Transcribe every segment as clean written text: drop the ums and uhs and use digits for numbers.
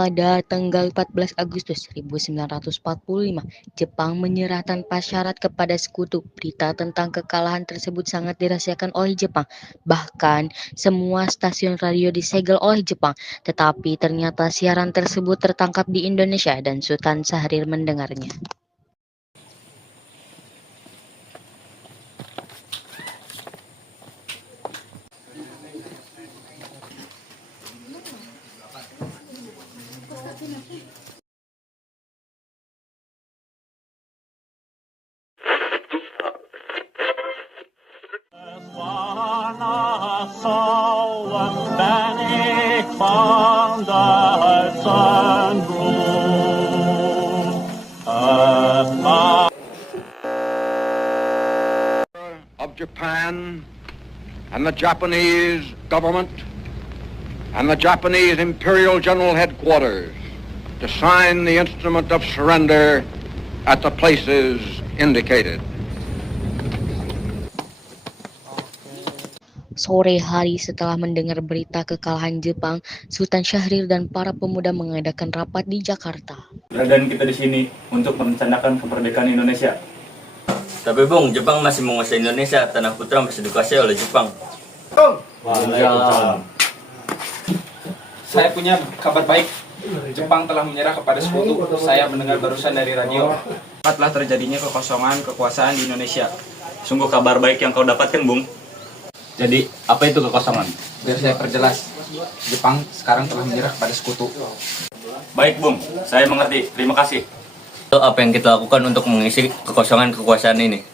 pada tanggal 14 Agustus 1945, Jepang menyerah tanpa syarat kepada sekutu. Berita tentang kekalahan tersebut sangat dirahasiakan oleh Jepang. Bahkan, semua stasiun radio disegel oleh Jepang. Tetapi ternyata siaran tersebut tertangkap di Indonesia dan Sultan Syahrir mendengarnya. Of Japan and the Japanese government and the Japanese Imperial General Headquarters to sign the instrument of surrender at the places indicated. Sore hari setelah mendengar berita kekalahan Jepang, Sultan Syahrir dan para pemuda mengadakan rapat di Jakarta. Dan kita di sini untuk merencanakan kemerdekaan Indonesia. Tapi Bung, Jepang masih menguasai Indonesia, tanah putra masih dikuasai oleh Jepang. Waalaikumsalam. Saya punya kabar baik. Jepang telah menyerah kepada sekutu. Saya mendengar barusan dari radio. Telah terjadinya kekosongan kekuasaan di Indonesia. Sungguh kabar baik yang kau dapatkan, Bung. Jadi, apa itu kekosongan? Biar saya perjelas. Jepang sekarang telah menyerah kepada sekutu. Baik, Bung. Saya mengerti. Terima kasih. Itu apa yang kita lakukan untuk mengisi kekosongan kekuasaan ini?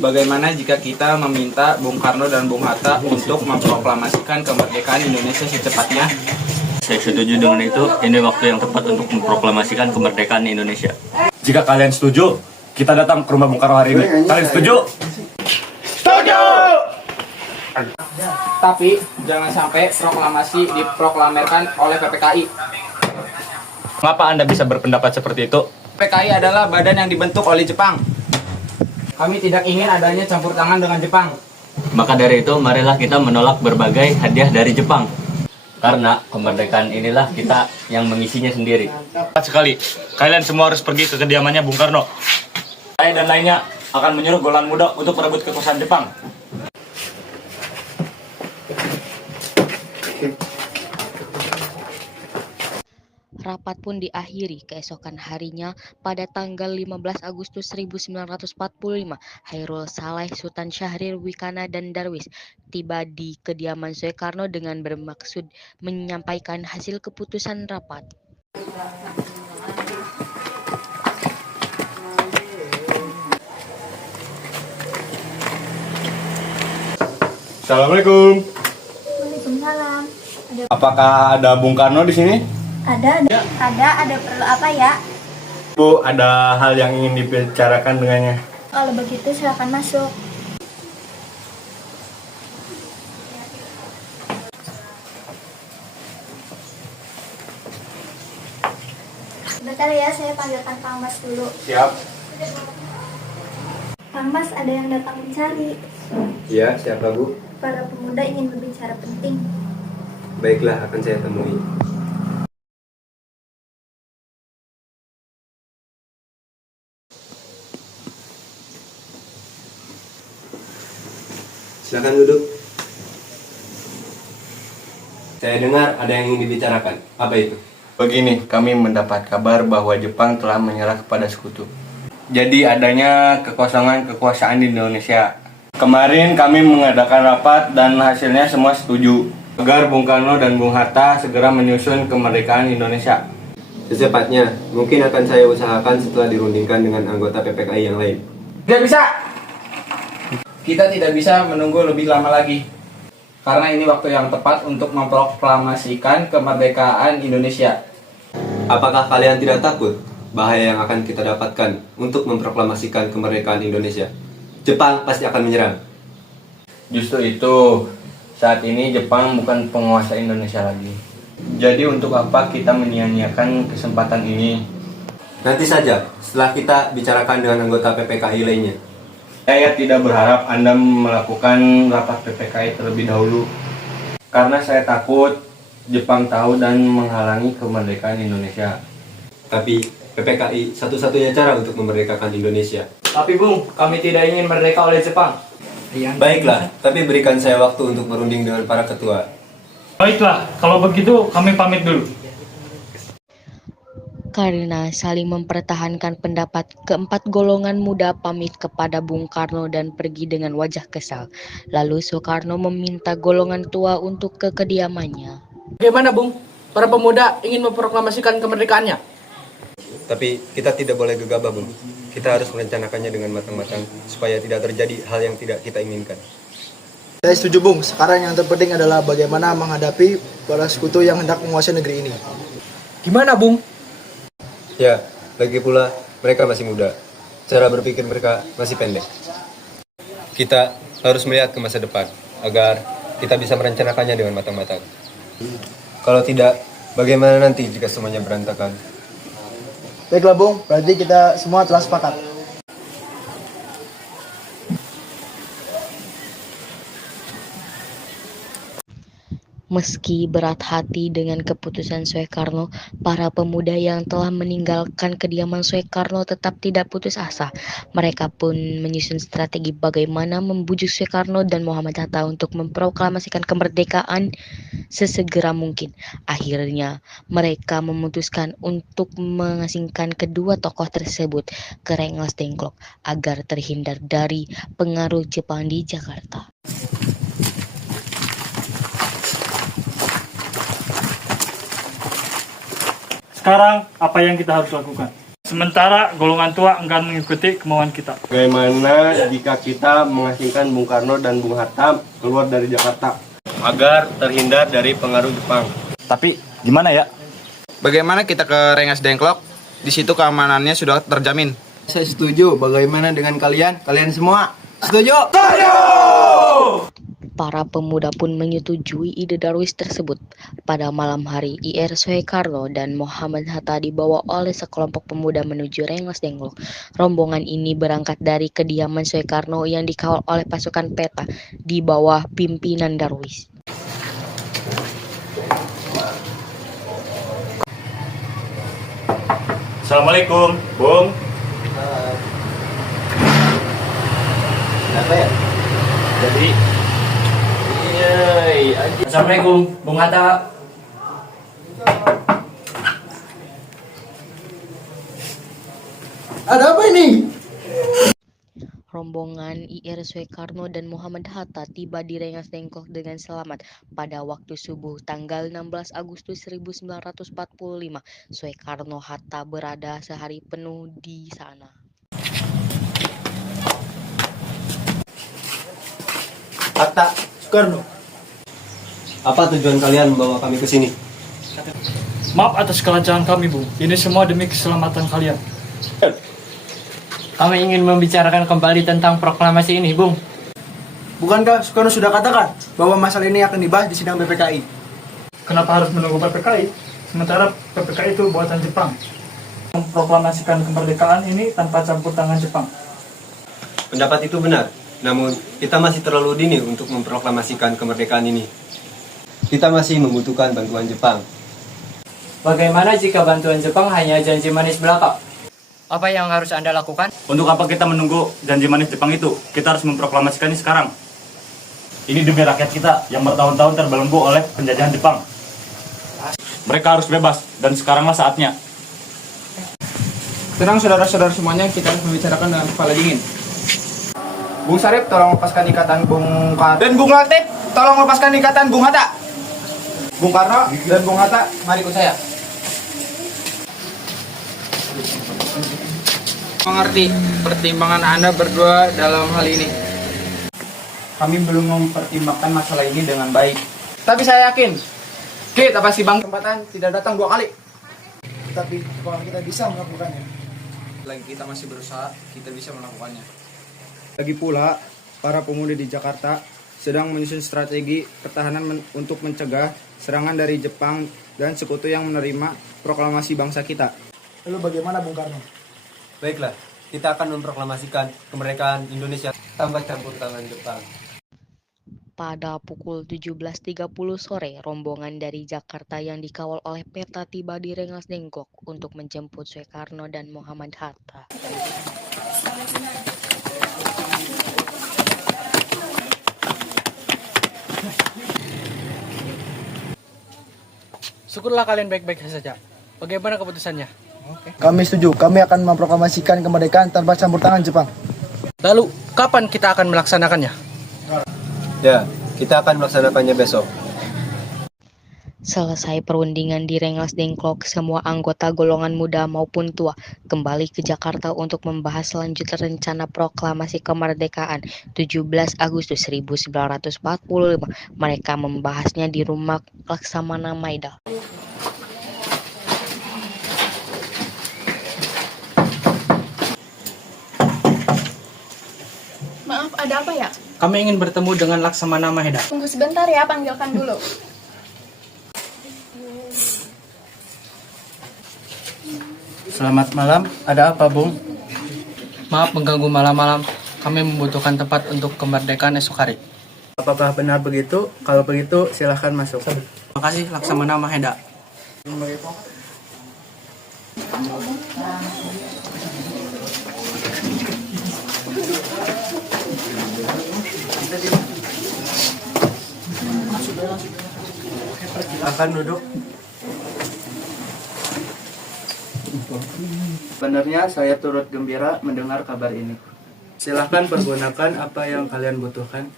Bagaimana jika kita meminta Bung Karno dan Bung Hatta untuk memproklamasikan kemerdekaan Indonesia secepatnya? Saya setuju dengan itu. Ini waktu yang tepat untuk memproklamasikan kemerdekaan Indonesia. Jika kalian setuju, kita datang ke rumah Bung Karno hari ini. Kalian setuju? Setuju! Tapi jangan sampai proklamasi diproklamirkan oleh PPKI. Mengapa Anda bisa berpendapat seperti itu? PPKI adalah badan yang dibentuk oleh Jepang. Kami tidak ingin adanya campur tangan dengan Jepang. Maka dari itu, marilah kita menolak berbagai hadiah dari Jepang. Karena kemerdekaan inilah kita yang mengisinya sendiri. Tepat sekali. Kalian semua harus pergi ke kediamannya Bung Karno. Saya dan lainnya akan menyuruh golongan muda untuk merebut kekuasaan Jepang. Rapat pun diakhiri keesokan harinya pada tanggal 15 Agustus 1945. Hairul Saleh, Sultan Syahrir, Wikana, dan Darwis tiba di kediaman Soekarno dengan bermaksud menyampaikan hasil keputusan rapat. Assalamualaikum. Waalaikumsalam. Apakah ada Bung Karno di sini? Ada perlu apa ya? Bu, ada hal yang ingin dibicarakan dengannya. Kalau begitu silakan masuk. Bentar ya, saya panggilkan Kang Mas dulu. Siap. Kang Mas, ada yang datang mencari. Ya, siapa Bu? Para pemuda ingin berbicara penting. Baiklah, akan saya temui. Silakan duduk. Saya dengar ada yang ingin dibicarakan. Apa itu? Begini, kami mendapat kabar bahwa Jepang telah menyerah kepada sekutu. Jadi adanya kekosongan kekuasaan di Indonesia. Kemarin kami mengadakan rapat dan hasilnya semua setuju agar Bung Karno dan Bung Hatta segera menyusun kemerdekaan Indonesia. Secepatnya, mungkin akan saya usahakan setelah dirundingkan dengan anggota PPKI yang lain. Tidak bisa. Kita tidak bisa menunggu lebih lama lagi. Karena ini waktu yang tepat untuk memproklamasikan kemerdekaan Indonesia. Apakah kalian tidak takut bahaya yang akan kita dapatkan untuk memproklamasikan kemerdekaan Indonesia? Jepang pasti akan menyerang. Justru itu, saat ini Jepang bukan penguasa Indonesia lagi. Jadi untuk apa kita menyia-nyiakan kesempatan ini? Nanti saja, setelah kita bicarakan dengan anggota PPKI lainnya. Saya tidak berharap Anda melakukan rapat PPKI terlebih dahulu. Karena saya takut Jepang tahu dan menghalangi kemerdekaan Indonesia. Tapi PPKI satu-satunya cara untuk memerdekakan Indonesia. Tapi Bung, kami tidak ingin merdeka oleh Jepang. Baiklah, tapi berikan saya waktu untuk berunding dengan para ketua. Baiklah, kalau begitu kami pamit dulu. Karena saling mempertahankan pendapat, keempat golongan muda pamit kepada Bung Karno dan pergi dengan wajah kesal. Lalu Soekarno meminta golongan tua untuk ke kediamannya. Bagaimana, Bung? Para pemuda ingin memproklamasikan kemerdekaannya. Tapi kita tidak boleh gegabah, Bung. Kita harus merencanakannya dengan matang-matang supaya tidak terjadi hal yang tidak kita inginkan. Saya setuju, Bung. Sekarang yang terpenting adalah bagaimana menghadapi para sekutu yang hendak menguasai negeri ini. Gimana, Bung? Ya, lagi pula mereka masih muda. Cara berpikir mereka masih pendek. Kita harus melihat ke masa depan agar kita bisa merencanakannya dengan matang-matang. Kalau tidak, bagaimana nanti jika semuanya berantakan? Baiklah, Bung. Berarti kita semua telah sepakat. Meski berat hati dengan keputusan Soekarno, para pemuda yang telah meninggalkan kediaman Soekarno tetap tidak putus asa. Mereka pun menyusun strategi bagaimana membujuk Soekarno dan Muhammad Hatta untuk memproklamasikan kemerdekaan sesegera mungkin. Akhirnya, mereka memutuskan untuk mengasingkan kedua tokoh tersebut ke Rengas Dengklok agar terhindar dari pengaruh Jepang di Jakarta. Sekarang apa yang kita harus lakukan? Sementara golongan tua enggan mengikuti kemauan kita. Bagaimana jika kita mengasingkan Bung Karno dan Bung Hatta keluar dari Jakarta agar terhindar dari pengaruh Jepang? Tapi gimana ya? Bagaimana kita ke Rengas Dengklok? Di situ keamanannya sudah terjamin. Saya setuju. Bagaimana dengan kalian? Kalian semua setuju? Para pemuda pun menyetujui ide Darwis tersebut. Pada malam hari, Ir Soekarno dan Muhammad Hatta dibawa oleh sekelompok pemuda menuju Rengas Dengklok. Rombongan ini berangkat dari kediaman Soekarno yang dikawal oleh pasukan peta di bawah pimpinan Darwis. Assalamualaikum, Bung. Kenapa ya? Jadi Assalamualaikum, Bung Hatta. Ada apa ini? Rombongan Ir Soekarno dan Muhammad Hatta tiba di Rengas Dengklok dengan selamat pada waktu subuh tanggal 16 Agustus 1945. Soekarno-Hatta berada sehari penuh di sana. Hatta, Soekarno. Apa tujuan kalian membawa kami ke sini? Maaf atas kelancaran kami, Bung. Ini semua demi keselamatan kalian. Kami ingin membicarakan kembali tentang proklamasi ini, Bung. Bukankah Soekarno sudah katakan bahwa masalah ini akan dibahas di sidang PPKI? Kenapa harus menunggu PPKI? Sementara PPKI itu buatan Jepang. Memproklamasikan kemerdekaan ini tanpa campur tangan Jepang. Pendapat itu benar. Namun, kita masih terlalu dini untuk memproklamasikan kemerdekaan ini. Kita masih membutuhkan bantuan Jepang. Bagaimana jika bantuan Jepang hanya janji manis belaka? Apa yang harus Anda lakukan? Untuk apa kita menunggu janji manis Jepang itu? Kita harus memproklamasikannya sekarang. Ini demi rakyat kita yang bertahun-tahun terbelenggu oleh penjajahan Jepang. Mereka harus bebas, dan sekaranglah saatnya. Tenang saudara-saudara semuanya, kita harus membicarakan dengan kepala dingin. Bung Sarip, tolong lepaskan ikatan Bung Karno. Dan Bung Latif, tolong lepaskan ikatan Bung Hatta. Bung Karno dan Bung Hatta, mari ikut saya. Mengerti pertimbangan Anda berdua dalam hal ini. Kami belum mempertimbangkan masalah ini dengan baik. Tapi saya yakin, kita pasti bang kesempatan tidak datang 2 kali. Tetapi apakah kita bisa melakukannya? Selagi kita masih berusaha, kita bisa melakukannya. Lagi pula, para pemuda di Jakarta sedang menyusun strategi pertahanan untuk mencegah serangan dari Jepang dan sekutu yang menerima proklamasi bangsa kita. Lalu bagaimana, Bung Karno? Baiklah, kita akan memproklamasikan kemerdekaan Indonesia tanpa campur tangan Jepang. pada pukul 17.30 sore, rombongan dari Jakarta yang dikawal oleh Peta tiba di Rengas Dengklok untuk menjemput Soekarno dan Muhammad Hatta. Syukurlah kalian baik-baik saja. Bagaimana keputusannya? Kami setuju. Kami akan memproklamasikan kemerdekaan tanpa campur tangan Jepang. Lalu, kapan kita akan melaksanakannya? Ya, kita akan melaksanakannya besok. Selesai perundingan di Rengas Dengklok, semua anggota golongan muda maupun tua kembali ke Jakarta untuk membahas selanjutnya rencana proklamasi kemerdekaan 17 Agustus 1945. Mereka membahasnya di rumah Laksamana Maida. Maaf, ada apa ya? Kami ingin bertemu dengan Laksamana Maheda. Tunggu sebentar ya, panggilkan dulu. Selamat malam, ada apa, Bung? Maaf mengganggu malam-malam. Kami membutuhkan tempat untuk kemerdekaan esok hari. Apakah benar begitu? Kalau begitu, silahkan masuk. Terima kasih, Laksamana Maheda. Silakan duduk. Sebenarnya saya turut gembira mendengar kabar ini. Silahkan pergunakan apa yang kalian butuhkan.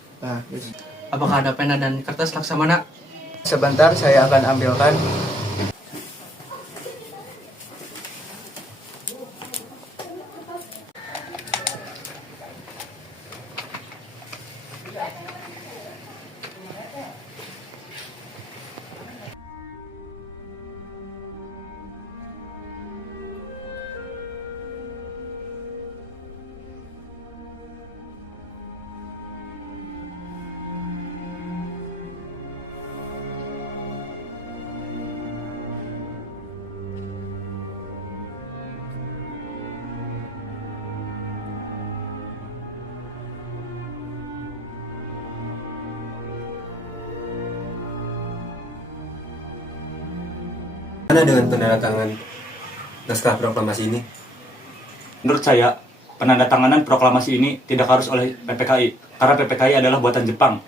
Apakah ada pena dan kertas, Laksamana? Sebentar saya akan ambilkan. Mana dengan penandatangan naskah proklamasi ini? Menurut saya, penandatanganan proklamasi ini tidak harus oleh PPKI, karena PPKI adalah buatan Jepang.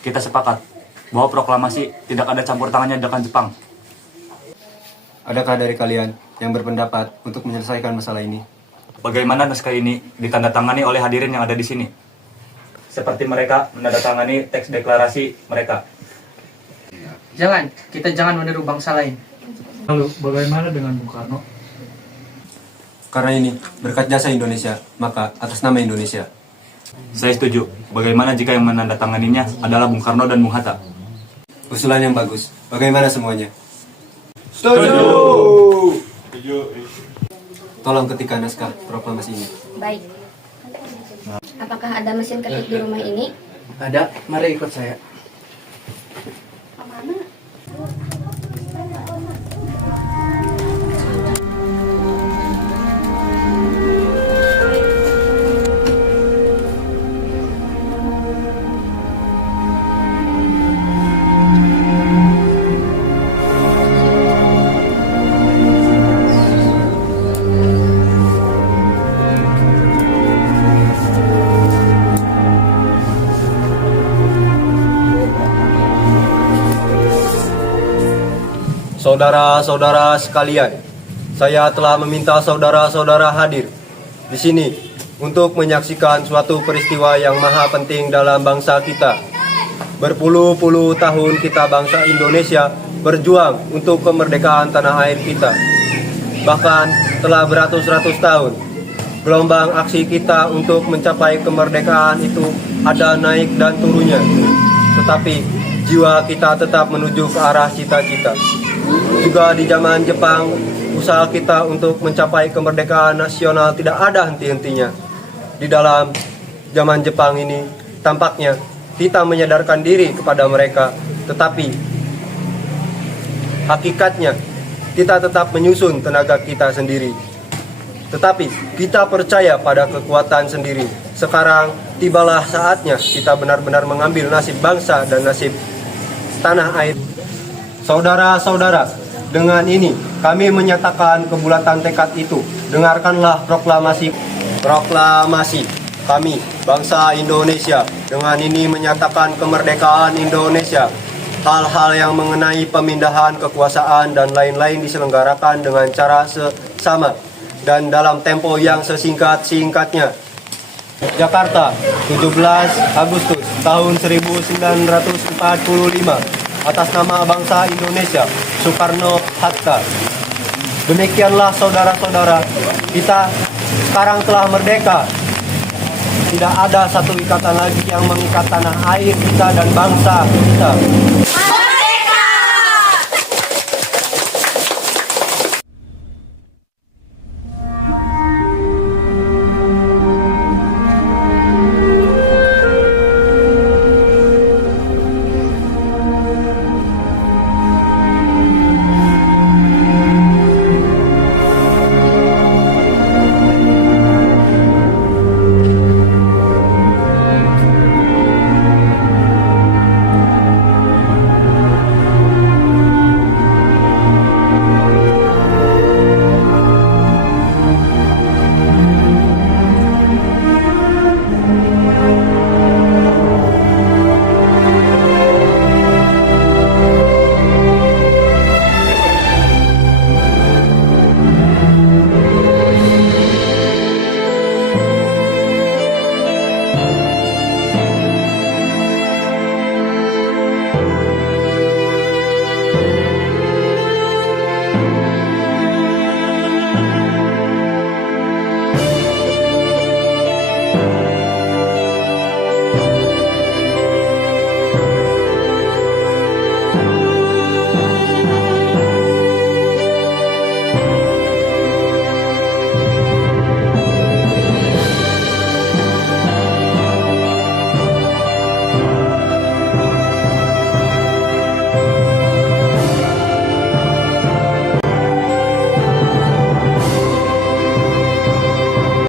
Kita sepakat bahwa proklamasi tidak ada campur tangannya dengan Jepang. Adakah dari kalian yang berpendapat untuk menyelesaikan masalah ini? Bagaimana naskah ini ditandatangani oleh hadirin yang ada di sini? Seperti mereka menandatangani teks deklarasi mereka. Kita jangan meniru bangsa lain. Lalu, bagaimana dengan Bung Karno? Karena ini berkat jasa Indonesia, maka atas nama Indonesia. Saya setuju. Bagaimana jika yang menandatanganinya adalah Bung Karno dan Bung Hatta? Usulan yang bagus. Bagaimana semuanya? Setuju. Tolong ketikkan naskah proklamasi ini. Baik. Apakah ada mesin ketik di rumah ini? Ada, mari ikut saya. Saudara-saudara sekalian, saya telah meminta saudara-saudara hadir di sini untuk menyaksikan suatu peristiwa yang maha penting dalam bangsa kita. Berpuluh-puluh tahun kita bangsa Indonesia berjuang untuk kemerdekaan tanah air kita. Bahkan telah beratus-ratus tahun, gelombang aksi kita untuk mencapai kemerdekaan itu ada naik dan turunnya. Tetapi jiwa kita tetap menuju ke arah cita-cita. Juga di zaman Jepang, usaha kita untuk mencapai kemerdekaan nasional tidak ada henti-hentinya. Di dalam zaman Jepang ini, tampaknya kita menyadarkan diri kepada mereka, tetapi hakikatnya kita tetap menyusun tenaga kita sendiri. Tetapi kita percaya pada kekuatan sendiri. Sekarang tibalah saatnya kita benar-benar mengambil nasib bangsa dan nasib tanah air. Saudara-saudara, dengan ini kami menyatakan kebulatan tekad itu. Dengarkanlah proklamasi kami, bangsa Indonesia. Dengan ini menyatakan kemerdekaan Indonesia. Hal-hal yang mengenai pemindahan kekuasaan dan lain-lain diselenggarakan dengan cara sesama dan dalam tempo yang sesingkat-singkatnya. Jakarta, 17 Agustus tahun 1945. Atas nama bangsa Indonesia, Soekarno-Hatta. Demikianlah saudara-saudara, kita sekarang telah merdeka. Tidak ada satu ikatan lagi yang mengikat tanah air kita dan bangsa kita.